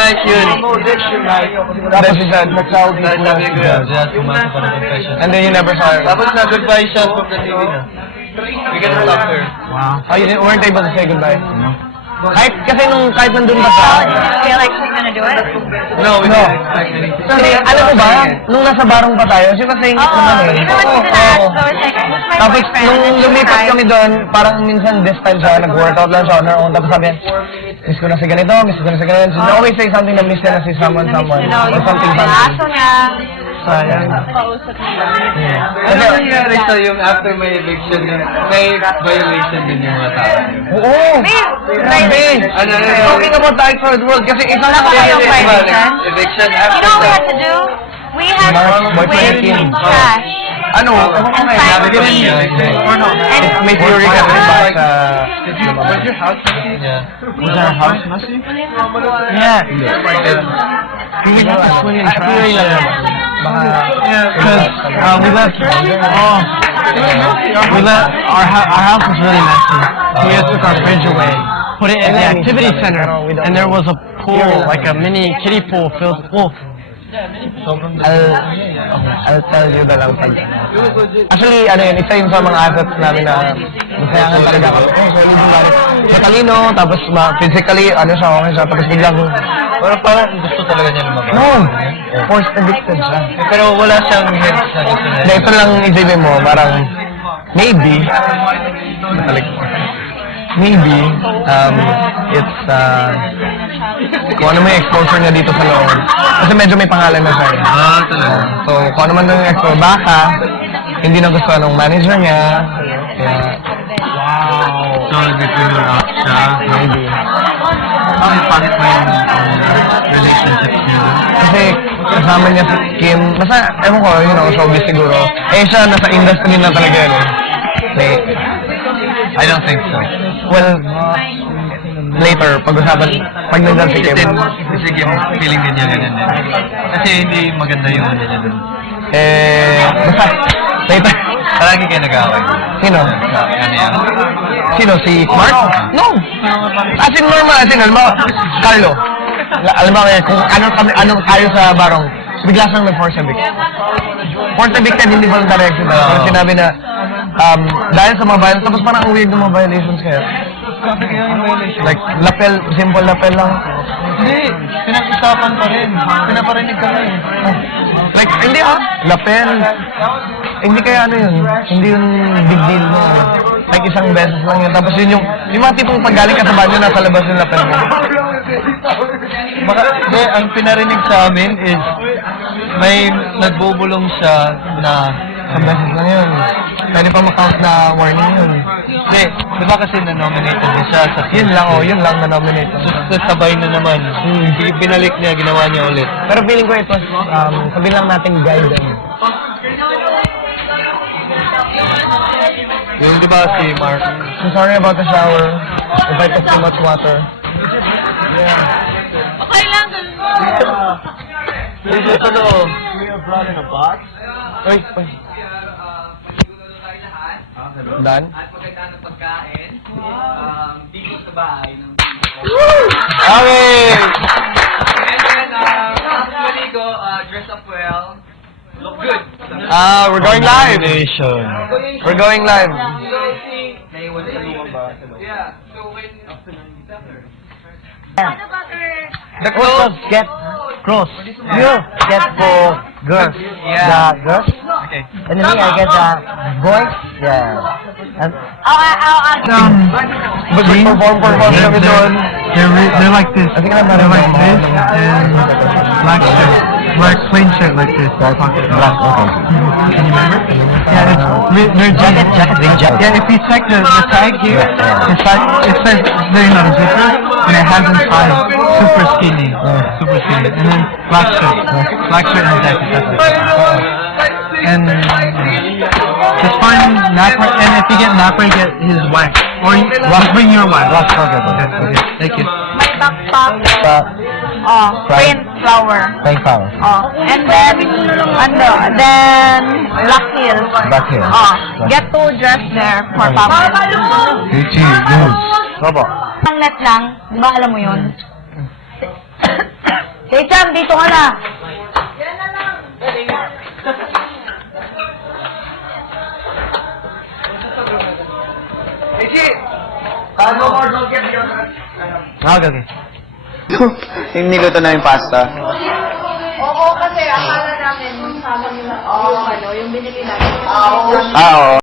nice yun. Tapos he said, sabi ko yun. confession. And then you never saw her. Tapos na-goodbye siya from the TV na. We can stop her. Wow. Oh, you weren't able to say goodbye? No. Kahit nandun ba Oh, sa... did you feel like she's gonna do it? No, we No. didn't expect anything. Kasi, alam mo ba, nung nasa barong pa tayo, she was saying it Oh, naman eh. even when we sat, so it's like, who's my Tapos, boyfriend? nung And she lumipat cried. kami doon, parang minsan this time siya, nag-workout lang siya on her own. Tapos sabi, miss ko na si ganito, miss ko na si ganito. She always say something na miss na si someone, Na-miss someone. niya daw Or yung something, mga something. aso niya. Sayang. Kausap niya. Ano nangyari sa yung after my eviction, may violation din yung mga tao niyo? Oo! Grabe! Ano, Talking about the outside world, kasi isa Wala na ba kayong violation? Eviction You after know what we that. had to do? We had to Boyfriend swim team. in trash. Ano? And find things. Or no? And May theory ka rin ba sa... Was your house messy? Yeah. Was our house messy? Yeah. We got to swing in trash. Theory lang naman. Baka... Yeah, because our house was really messy. We just took our fridge away, put it in the activity center, and there was a pool, like a mini kiddie pool filled full. I'll tell you na lang pag... Actually, ano yun, isa yun sa mga assets namin na masayangan talaga kami. Solid yung balik. Matalino, tapos physically, ano siya, okay siya, tapos biglang... Parang gusto talaga niya lumabas. No! Forced addicted siya. Pero wala siyang hints na gusto niya. Hindi, ito lang isipin mo, parang... Maybe... Maybe, it's, kung ano may exposure niya dito sa loob. Kasi medyo may pangalan na siya. Talaga. So, kung ano man yung exposure, baka, hindi na gusto ng manager niya. Kaya, So, nag-figure out siya. maybe. Bakit ba yung relationships niya? Kasi, kasama niya si Kim. Basta, ewan ko, showbiz siguro. Eh, siya, nasa industry na talaga yun. I don't think so. Well, later, pag-usapan, pag nandun si Kim. Sige, feeling din niya ganyan din. Kasi hindi maganda yung ano niya dun. Basta, later. Palagi kayo nag-aaway. Sino? Ano yan? Sino? Si Mark? No! As in normal, Carlo. Alam mo, kung anong tayo sa barong, bigla siyang nag-force evict. Force evicted, hindi voluntary exit. Pero sinabi na, dahil sa mga violations, tapos parang ang weird ng mga violations kaya. Like, lapel, simple lapel lang. Hindi, pinag-usapan pa rin. Pinaparinig kami. Like, hindi lapel. Hindi kaya ano yun, hindi yun big deal mo. Like, isang beses lang yun. Tapos yun yung mga tipong paggaling ka sa banyo, nasa labas yung lapel mo. Hindi, ang pinarinig sa amin is, may nagbubulong siya na Isang beses lang yun. Pwede pa makount na warning yun. hindi, di ba kasi na-nominated din siya sa Yun lang na-nominate. So, sabay na naman. Binalik niya, ginawa niya ulit. Pero feeling ko ito, sabihin lang natin guide them. Yung di ba si Mark? So sorry about the shower. If I took too much water. Okay lang. Ano? Wait. Done? Okay! Dress up well, look good. We're going live! We're going live. Yeah, so when The clothes get close. You get for girls. Yeah. The girls. Okay. And me, I get the boys. Yeah. And but we perform kami doon. They're like this. I think I'm not They're like this and black shirt. Black plain shirt like this. Black. Okay. Can you remember? Yeah, it's they're jacket. Yeah, if you check the tag here, inside it says they're not a zipper, and it has inside super skinny, and then black shirt and jacket. That's it. And just find Napper, and if you get Napper, get his wax, or just bring your wax. Okay. Thank you. May backpack. Print flower. Thank power. And then, Black Hills. Black Hills. Get to dress there for Papa. Robo. Ang net lang, di ba alam mo yun? Cham, dito ka na. Okay. Yung niluto na yung pasta. Oo, kasi akala namin sama nila yung binili natin. Oo.